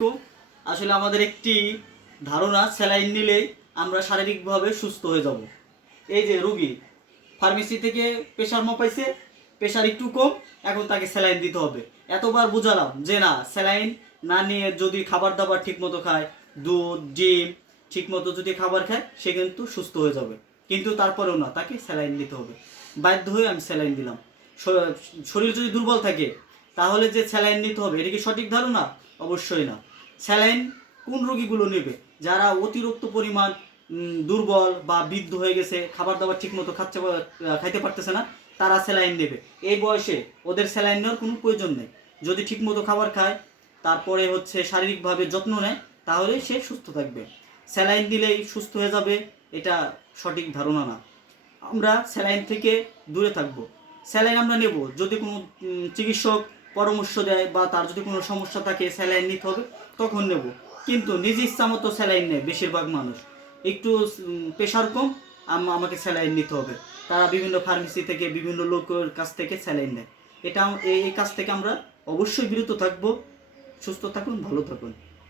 তো আসলে আমাদের একটি ধারণা স্যালাইন নিলেই আমরা শারীরিকভাবে সুস্থ হয়ে যাব। এই যে রুগী ফার্মেসি থেকে প্রেশার মাপাইছে, প্রেশার একটু কম, এখন তাকে স্যালাইন দিতে হবে। এতবার বুঝালাম যে না, স্যালাইন না নিয়ে যদি খাবার দাবার ঠিক মতো খায়, দুধ ডিম ঠিক মতো যদি খাবার খায়, সে কিন্তু সুস্থ হয়ে যাবে। কিন্তু তারপরেও না, তাকে স্যালাইন দিতে হবে। বাধ্য হয়ে আমি স্যালাইন দিলাম। শরীর যদি দুর্বল থাকে তাহলে যে স্যালাইন নিতে হবে, এটা কি সঠিক ধারণা? অবশ্যই না। স্যালাইন কোন রোগীগুলো নেবে? যারা অতিরিক্ত পরিমাণ দুর্বল বা বৃদ্ধ হয়ে গেছে, খাবার দাবার ঠিক মতো খাইতে পারতেছে না, তারা স্যালাইন নেবে। এই বয়সে ওদের স্যালাইন নেওয়ার কোনো প্রয়োজন নেই। যদি ঠিক মতো খাবার খায়, তারপরে শারীরিকভাবে যত্ন নেয়, তাহলে সে সুস্থ থাকবে। স্যালাইন দিলেই সুস্থ হয়ে যাবে, এটা সঠিক ধারণা না। আমরা স্যালাইন থেকে দূরে থাকবো। স্যালাইন আমরা নেব যদি কোনো চিকিৎসক পরামর্শ দেয় বা তার যদি কোনো সমস্যা থাকে স্যালাইন নিতে হবে, তখন নেব। কিন্তু নিজ ইচ্ছা মতো স্যালাইন নেয় বেশিরভাগ মানুষ। একটু প্রেশার কম, আমাকে স্যালাইন নিতে হবে। তারা বিভিন্ন ফার্মেসি থেকে বিভিন্ন লোকের কাছ থেকে স্যালাইন নেয়। এটা এই কাজ থেকে আমরা অবশ্যই বিরত থাকবো। সুস্থ থাকুন, ভালো থাকুন।